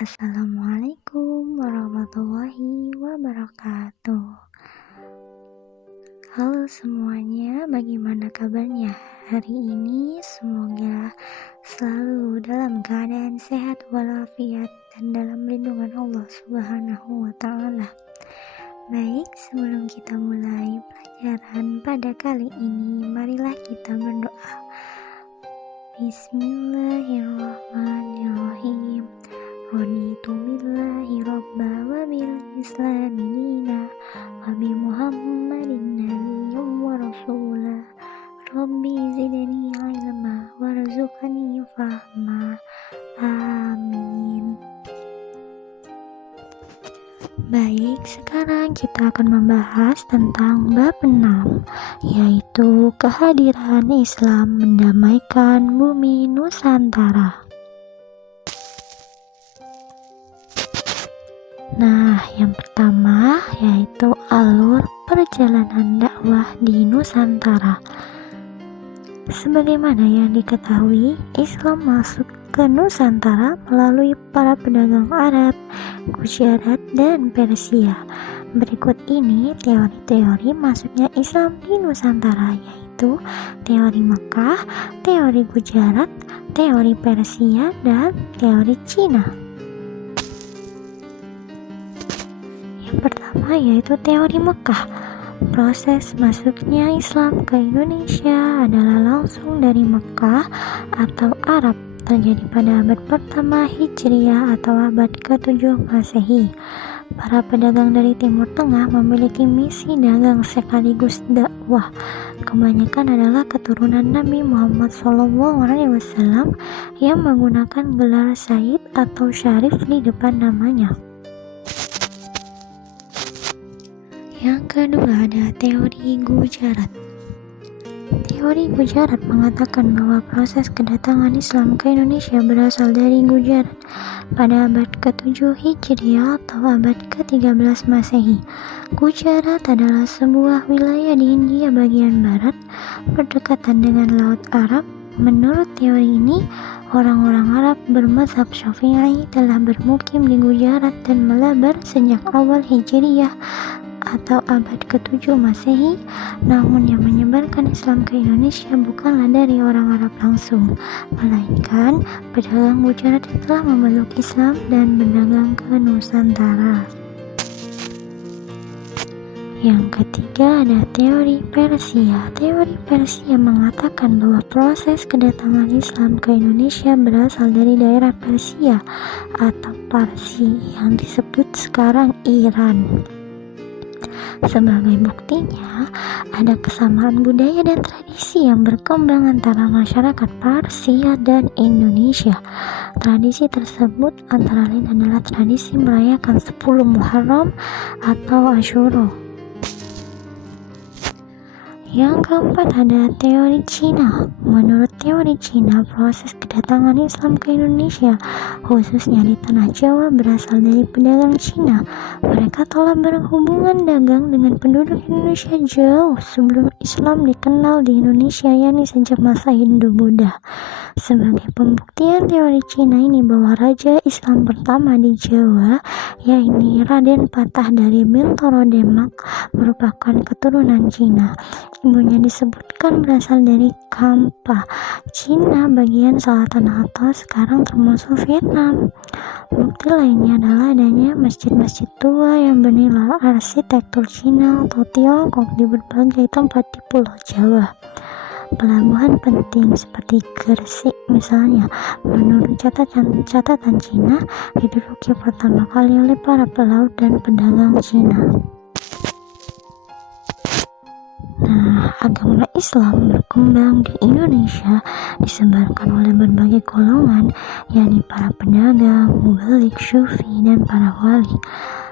Assalamualaikum warahmatullahi wabarakatuh. Halo semuanya, bagaimana kabarnya hari ini? Semoga selalu dalam keadaan sehat walafiat dan dalam lindungan Allah Subhanahu wa Ta'ala. Baik, sebelum kita mulai pelajaran pada kali ini, marilah kita berdoa. Bismillahirrahmanirrahim. Raditu billahi robba wa bil islami dina wa bi muhammadin nabiyyun wa rasulah. Rabbi zidni ilma warzuqni fahma. Amin. Baik, sekarang kita akan membahas tentang bab 6, yaitu kehadiran Islam mendamaikan bumi Nusantara. Nah, yang pertama yaitu alur perjalanan dakwah di Nusantara. Sebagaimana yang diketahui, Islam masuk ke Nusantara melalui para pedagang Arab, Gujarat, dan Persia. Berikut ini teori-teori masuknya Islam di Nusantara, yaitu teori Mekah, teori Gujarat, teori Persia, dan teori Cina. Yang pertama yaitu teori Mekah. Proses masuknya Islam ke Indonesia adalah langsung dari Mekah atau Arab, terjadi pada abad pertama Hijriah atau abad ke-7 Masehi. Para pedagang dari Timur Tengah memiliki misi dagang sekaligus dakwah. Kebanyakan adalah keturunan Nabi Muhammad SAW yang menggunakan gelar Sayyid atau Syarif di depan namanya. Yang kedua ada teori Gujarat. Teori Gujarat mengatakan bahwa proses kedatangan Islam ke Indonesia berasal dari Gujarat pada abad ke-7 Hijriah atau abad ke-13 Masehi. Gujarat adalah sebuah wilayah di India bagian barat, berdekatan dengan Laut Arab. Menurut teori ini, orang-orang Arab bermazhab Syafi'i telah bermukim di Gujarat dan melebar sejak awal Hijriah atau abad ke-7 Masehi. Namun yang menyebarkan Islam ke Indonesia bukanlah dari orang Arab langsung, melainkan pedagang Gujarat yang telah memeluk Islam dan berdagang ke Nusantara. Yang ketiga ada teori Persia. Teori Persia mengatakan bahwa proses kedatangan Islam ke Indonesia berasal dari daerah Persia atau Parsi yang disebut sekarang Iran. Sebagai buktinya, ada kesamaan budaya dan tradisi yang berkembang antara masyarakat Persia dan Indonesia. Tradisi tersebut antara lain adalah tradisi merayakan 10 Muharram atau Asyura. Yang keempat ada teori Cina. Menurut teori Cina, proses kedatangan Islam ke Indonesia, khususnya di tanah Jawa, berasal dari pedagang Cina. Mereka telah berhubungan dagang dengan penduduk Indonesia jauh sebelum Islam dikenal di Indonesia, yakni sejak masa Hindu-Buddha. Sebagai pembuktian teori Cina ini bahwa raja Islam pertama di Jawa, yakni Raden Patah dari Bintoro Demak, merupakan keturunan Cina. Ibunya disebutkan berasal dari Kampa, Cina bagian selatan atau sekarang termasuk Vietnam. Bukti lainnya adalah adanya masjid-masjid tua yang bernilai arsitektur Cina atau Tiongkok di berbagai tempat di Pulau Jawa. Pelabuhan penting seperti Gresik misalnya, menurut catatan Cina, diduduki pertama kali oleh para pelaut dan pedagang Cina. Nah, agama Islam berkembang di Indonesia disebarkan oleh berbagai golongan, yakni para pedagang, mubalik, syufi, dan para wali.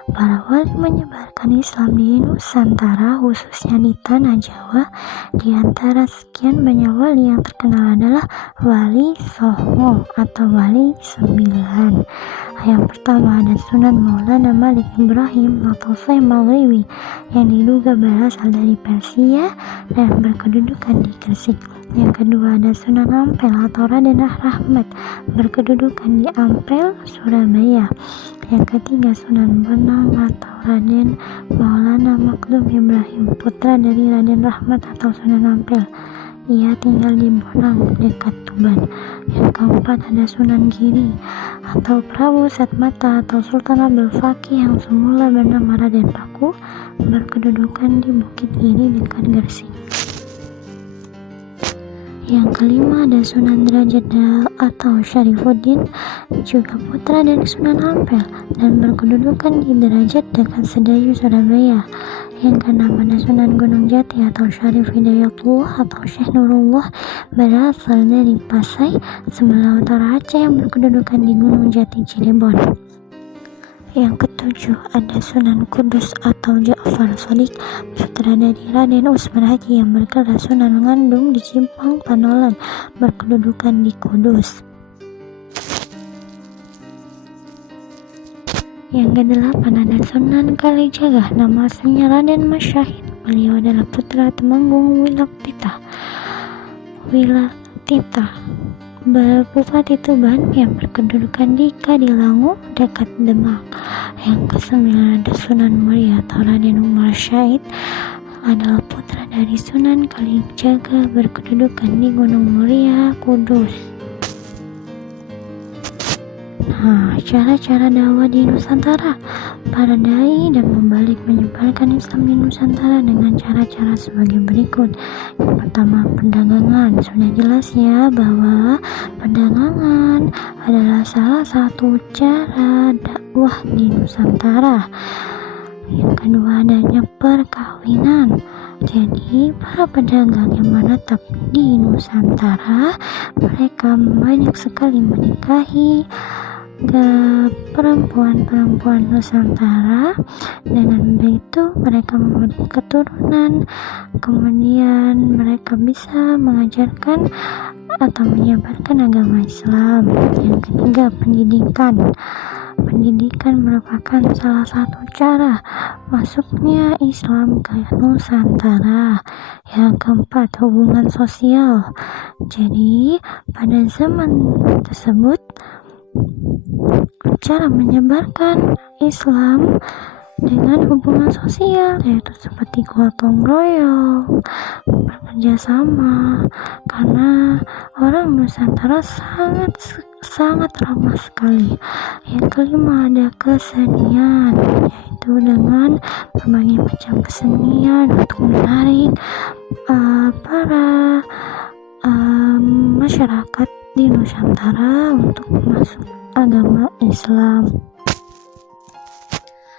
Para wali menyebarkan Islam di Nusantara, khususnya di tanah Jawa. Di antara sekian banyak wali yang terkenal adalah Wali Songo atau Wali 9. Yang pertama ada Sunan Maulana Malik Ibrahim atau Syekh Maghribi yang diduga berasal dari Persia dan berkedudukan di Gresik. Yang kedua ada Sunan Ampel atau Raden Rahmat berkedudukan di Ampel, Surabaya. Yang ketiga Sunan Bonang atau Raden Maulana Makdum Ibrahim, putra dari Raden Rahmat atau Sunan Ampel. Ia tinggal di Bonang, dekat Tuban. Yang keempat ada Sunan Giri atau Prabu Satmata atau Sultan Abdul Fakih yang semula bernama Raden Paku, berkedudukan di Bukit Giri dekat Gresik. Yang kelima ada Sunan Derajat atau Syarifuddin, juga putra dari Sunan Ampel dan berkedudukan di Derajat dekat Sedayu, Surabaya. Yang keenam ada Sunan Gunung Jati atau Syarif Hidayatullah atau Syekh Nurullah, berasal dari Pasai, sebelah utara Aceh, yang berkedudukan di Gunung Jati, Cirebon. Yang ketujuh ada Sunan Kudus atau Ja'far Shadiq, putra dari Raden Utsman Haji yang berkelas Sunan Ngandung di Simpang Panolan, berkedudukan di Kudus. Yang kedelapan ada Sunan Kalijaga, nama aslinya Raden Mas Syahid. Beliau adalah putra Temenggung Wilatita, Bupati Tuban yang berkedudukan di Kadilangu dekat Demak. Yang kesembilan ada Sunan Muria atau Raden Umar Syahid, adalah putra dari Sunan Kalijaga, berkedudukan di Gunung Muria, Kudus. Cara-cara dakwah di Nusantara. Para dai dan pembalik menyebarkan Islam di Nusantara dengan cara-cara sebagai berikut. Yang pertama, perdagangan. Sudah jelas ya bahwa perdagangan adalah salah satu cara dakwah di Nusantara. Yang kedua adanya perkawinan. Jadi para pedagang yang menetap di Nusantara, mereka banyak sekali menikahi perempuan-perempuan Nusantara. Dengan begitu mereka memberi keturunan, kemudian mereka bisa mengajarkan atau menyebarkan agama Islam. Yang ketiga, pendidikan. Pendidikan merupakan salah satu cara masuknya Islam ke Nusantara. Yang keempat, hubungan sosial. Jadi pada zaman tersebut cara menyebarkan Islam dengan hubungan sosial, yaitu seperti gotong royong, bekerja sama, karena orang Nusantara sangat ramah sekali. Yang kelima ada kesenian, yaitu dengan berbagai macam kesenian untuk menarik para masyarakat di Nusantara untuk masuk agama Islam.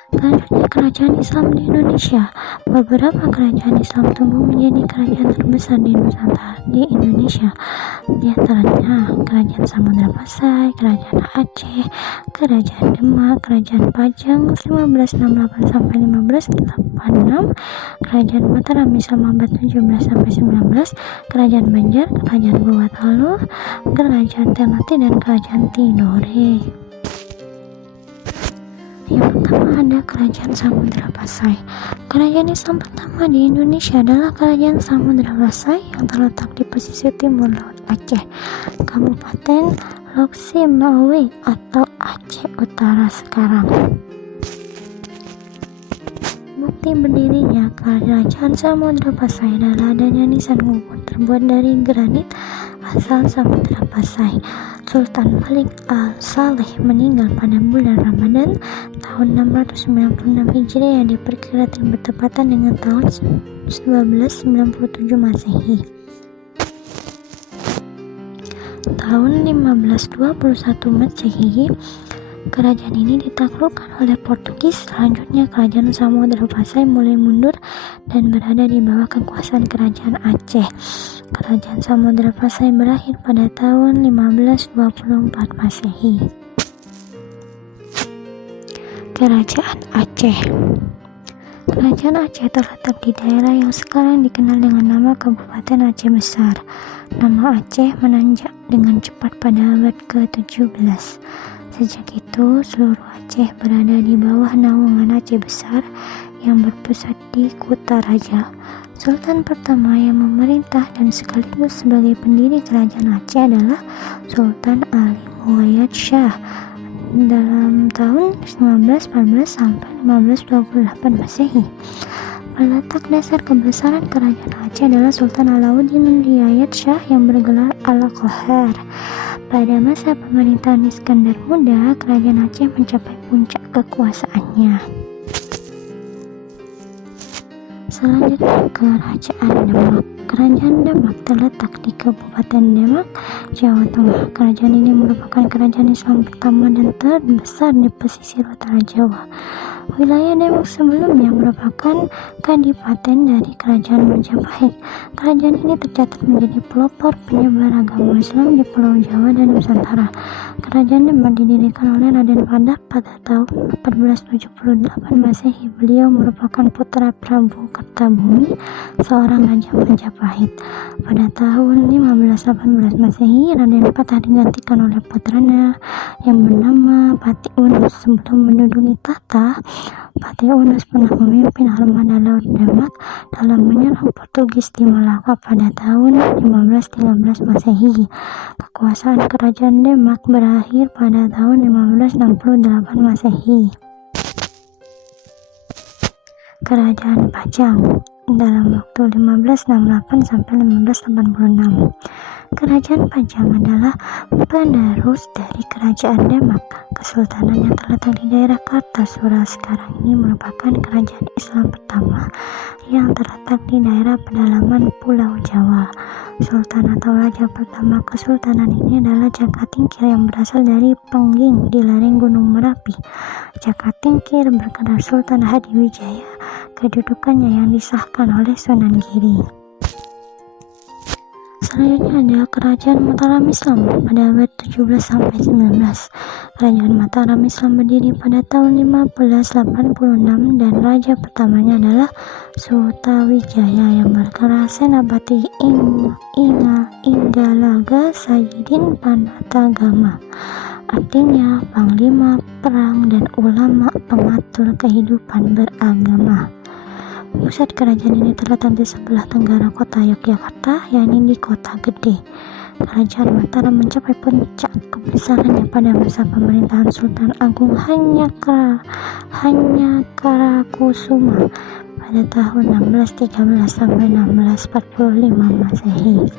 Selanjutnya, kerajaan Islam di Indonesia. Beberapa kerajaan Islam tumbuh menjadi kerajaan terbesar di Nusantara di Indonesia. Di antaranya Kerajaan Samudra Pasai, Kerajaan Aceh, Kerajaan Demak, Kerajaan Pajang 1568 sampai 1586, Kerajaan Mataram Islamabad 17 sampai 19, Kerajaan Banjar, Kerajaan Gorontalo, Kerajaan Ternate, dan Kerajaan Tidore. Yang pertama ada Kerajaan Samudra Pasai. Kerajaan Islam pertama di Indonesia adalah Kerajaan Samudra Pasai yang terletak di pesisir timur Laut Aceh, Kabupaten Lhokseumawe atau Aceh Utara sekarang. Bukti berdirinya Kerajaan Samudra Pasai adalah adanya nisan kubur terbuat dari granit asal Samudra Pasai. Sultan Malik Al-Saleh meninggal pada bulan Ramadan tahun 696 Hijriah yang diperkirakan bertepatan dengan tahun 1297 Masehi. Tahun 1521 Masehi, kerajaan ini ditaklukkan oleh Portugis. Selanjutnya Kerajaan Samudra Pasai mulai mundur dan berada di bawah kekuasaan Kerajaan Aceh. Kerajaan Samudra Pasai berakhir pada tahun 1524 Masehi. Kerajaan Aceh. Kerajaan Aceh terletak di daerah yang sekarang dikenal dengan nama Kabupaten Aceh Besar. Nama Aceh menanjak dengan cepat pada abad ke-17. Sejak itu, seluruh Aceh berada di bawah naungan Aceh Besar yang berpusat di Kutaraja. Sultan pertama yang memerintah dan sekaligus sebagai pendiri kerajaan Aceh adalah Sultan Ali Muayyad Shah dalam tahun 1514 sampai 1528 Masehi. Peletak dasar kebesaran kerajaan Aceh adalah Sultan Alauddin Riayat Shah yang bergelar Al-Qahar. Pada masa pemerintahan Iskandar Muda, kerajaan Aceh mencapai puncak kekuasaannya. Selanjutnya, Kerajaan Demak. Kerajaan Demak terletak di Kabupaten Demak, Jawa Tengah. Kerajaan ini merupakan kerajaan Islam pertama dan terbesar di pesisir utara Jawa. Wilayah Demak sebelumnya merupakan kadipaten dari Kerajaan Majapahit. Kerajaan ini tercatat menjadi pelopor penyebar agama Islam di Pulau Jawa dan Nusantara. Kerajaan Demak didirikan oleh Raden Padah pada tahun 1478 Masehi. Beliau merupakan putra Prabu Kertabumi, seorang raja Majapahit. Pada tahun 1518 Masehi, Raden Padah digantikan oleh putranya yang bernama Patih Unus. Sebelum menduduki tahta, Patih Unus pernah memimpin armada laut Demak dalam menyerang Portugis di Malaka pada tahun 1513 Masehi. Kekuasaan kerajaan Demak berakhir pada tahun 1568 Masehi. Kerajaan Pajang dalam waktu 1568 sampai 1586. Kerajaan Pajang adalah penerus dari Kerajaan Demak. Kesultanan yang terletak di daerah Kartasura sekarang ini merupakan kerajaan Islam pertama yang terletak di daerah pedalaman Pulau Jawa. Sultan atau raja pertama kesultanan ini adalah Jakatingkir yang berasal dari Pengging di lereng Gunung Merapi. Jakatingkir bergelar Sultan Hadiwijaya, kedudukannya yang disahkan oleh Sunan Giri. Selanjutnya ada Kerajaan Mataram Islam pada abad 17 sampai 19. Kerajaan Mataram Islam berdiri pada tahun 1586 dan raja pertamanya adalah Sutawijaya yang bergelar Senapati Inggalaga Sayyidin Panatagama. Artinya panglima perang dan ulama pengatur kehidupan beragama. Pusat kerajaan ini terletak di sebelah tenggara kota Yogyakarta, yakni di Kota Gede. Kerajaan Mataram mencapai puncak kebesarannya pada masa pemerintahan Sultan Agung Hanyakarakusuma pada tahun 1613 sampai 1645 Masehi.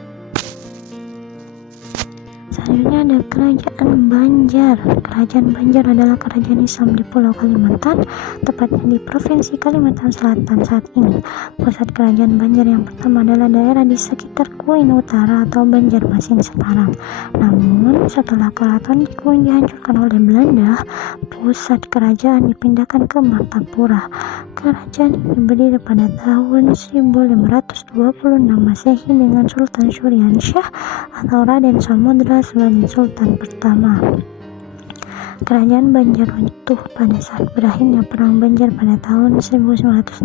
Selanjutnya ada Kerajaan Banjar. Kerajaan Banjar adalah kerajaan Islam di Pulau Kalimantan, tepatnya di Provinsi Kalimantan Selatan saat ini. Pusat kerajaan Banjar yang pertama adalah daerah di sekitar Kuin Utara atau Banjarmasin sekarang. Namun setelah Keraton Kuin dihancurkan oleh Belanda, pusat kerajaan dipindahkan ke Martapura. Kerajaan ini berdiri pada tahun 1526 Masehi dengan Sultan Syuriansyah atau Raden Samudra sebagai Sultan pertama. Kerajaan Banjar runtuh pada saat berakhirnya Perang Banjar pada tahun 1905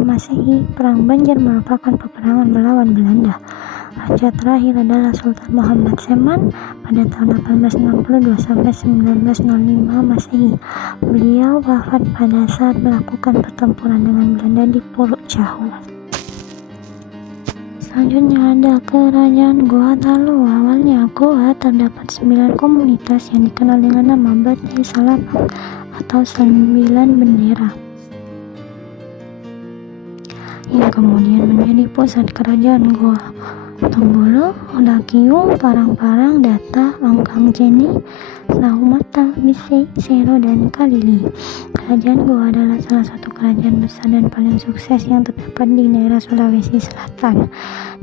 Masehi. Perang Banjar merupakan peperangan melawan Belanda. Raja terakhir adalah Sultan Muhammad Seman pada tahun 1862 sampai 1905 Masehi. Beliau wafat pada saat melakukan pertempuran dengan Belanda di Puruk Cahu. Selanjutnya ada Kerajaan Goa Talu. Awalnya Goa terdapat 9 komunitas yang dikenal dengan nama Batai Salapang atau 9 bendera, yang kemudian menjadi pusat kerajaan Goa. Tombolo, Lakiung, Parang-Parang, Data, Angkang Jeni, Saumata, Bisei, Sero, dan Kalili. Kerajaan Goa adalah salah satu kerajaan besar dan paling sukses yang terdapat di daerah Sulawesi Selatan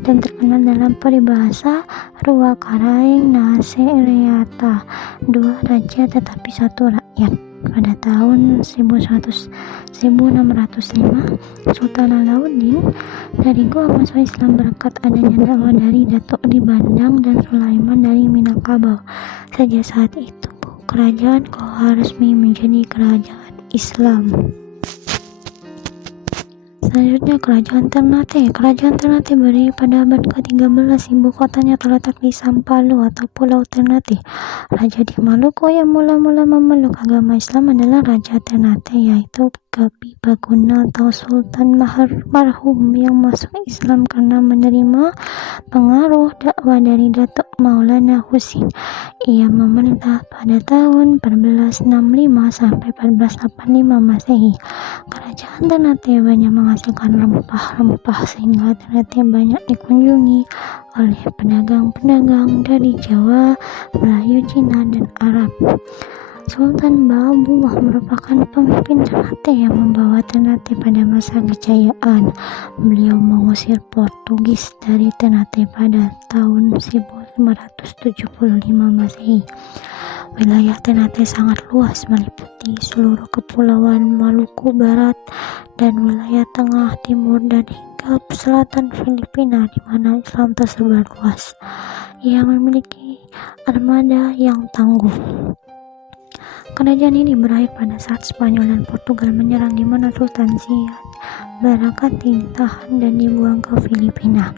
dan terkenal dalam peribahasa Rua Karaeng Nase Reata, 2 raja tetapi 1 rakyat. Pada tahun 1605, Sultan Alauddin dari Goa masuk Islam berkat adanya dakwah dari Datuk di Bandang dan Sulaiman dari Minangkabau. Sejak saat itu, kerajaan Goa resmi menjadi kerajaan Islam. Selanjutnya Kerajaan Ternate. Kerajaan Ternate berdiri pada abad ke-13. Ibu kotanya terletak di Sampalu atau Pulau Ternate. Raja di Maluku yang mula-mula memeluk agama Islam adalah Raja Ternate, yaitu Gabi Baguna atau Sultan Marhum yang masuk Islam karena menerima pengaruh dakwah dari Datuk Maulana Husin. Ia memerintah pada tahun 1465 sampai 1485 Masehi. Kerajaan Ternate banyak menghasilkan rempah-rempah sehingga Ternate banyak dikunjungi oleh pedagang-pedagang dari Jawa, Melayu, Cina, dan Arab. Sultan Ba'abullah merupakan pemimpin Ternate yang membawa Ternate pada masa kejayaan. Beliau mengusir Portugis dari Ternate pada tahun 1575 Masehi. Wilayah Ternate sangat luas, meliputi seluruh kepulauan Maluku Barat dan wilayah tengah, timur, dan hingga selatan Filipina, di mana Islam tersebar luas. Ia memiliki armada yang tangguh. Kerajaan ini berakhir pada saat Spanyol dan Portugal menyerang, di mana Sultan Ziyad Barakat ditahan dan dibuang ke Filipina.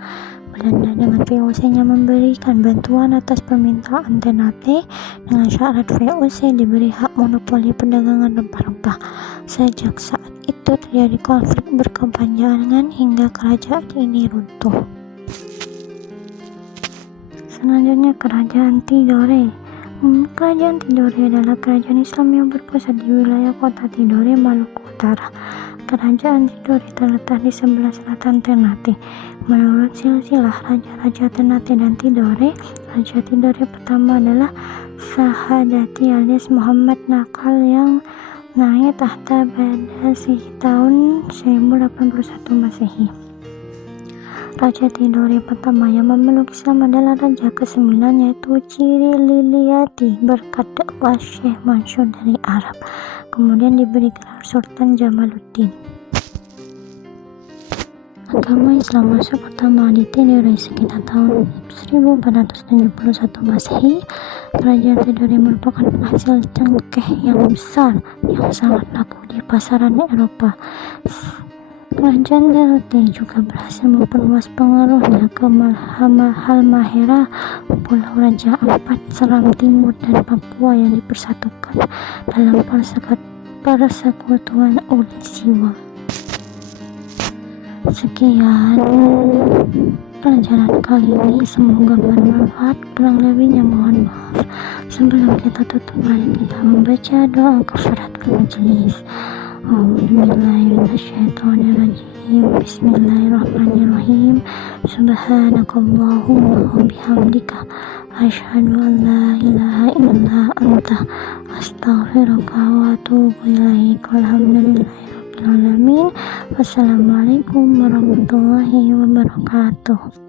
Belanda dengan VOC-nya memberikan bantuan atas permintaan Ternate dengan syarat VOC diberi hak monopoli perdagangan rempah-rempah. Sejak saat itu terjadi konflik berkepanjangan hingga kerajaan ini runtuh. Selanjutnya Kerajaan Tidore. Kerajaan Tidore adalah kerajaan Islam yang berpusat di wilayah kota Tidore, Maluku Utara. Kerajaan Tidore terletak di sebelah selatan Ternate. Menurut silsilah raja-raja Ternate dan Tidore, Raja Tidore pertama adalah Sahadati alias Muhammad Nakal yang naik tahta pada tahun 1081 Masehi. Raja Tidore pertama yang memeluk Islam adalah Raja ke-9, yaitu Ciri Liliati, berkat dakwah Syekh Mansur dari Arab. Kemudian diberi gelar Sultan Jamaluddin. Agama Islam masuk pertama di Tidore sekitar tahun 1471 Masehi. Kerajaan Tidore merupakan penghasil cengkeh yang besar yang sangat laku di pasaran Eropa. Kerajaan Ternate juga berhasil memperluas pengaruhnya ke Halmahera, Pulau Raja Ampat, Seram Timur, dan Papua yang dipersatukan dalam persekutuan Olisiwa. Sekian pelajaran kali ini, semoga bermanfaat. Kurang lebihnya mohon maaf. Sebelum kita tutup, mari kita membaca doa kafaratul majelis. Bismillahirrahmanirrahim. Subhanakallahumma wa bihamdika asyhadu an la ilaha illa anta astaghfiruka wa atubu ilaik. Walhamdulillahirabbil alamin. Wassalamualaikum warahmatullahi wabarakatuh.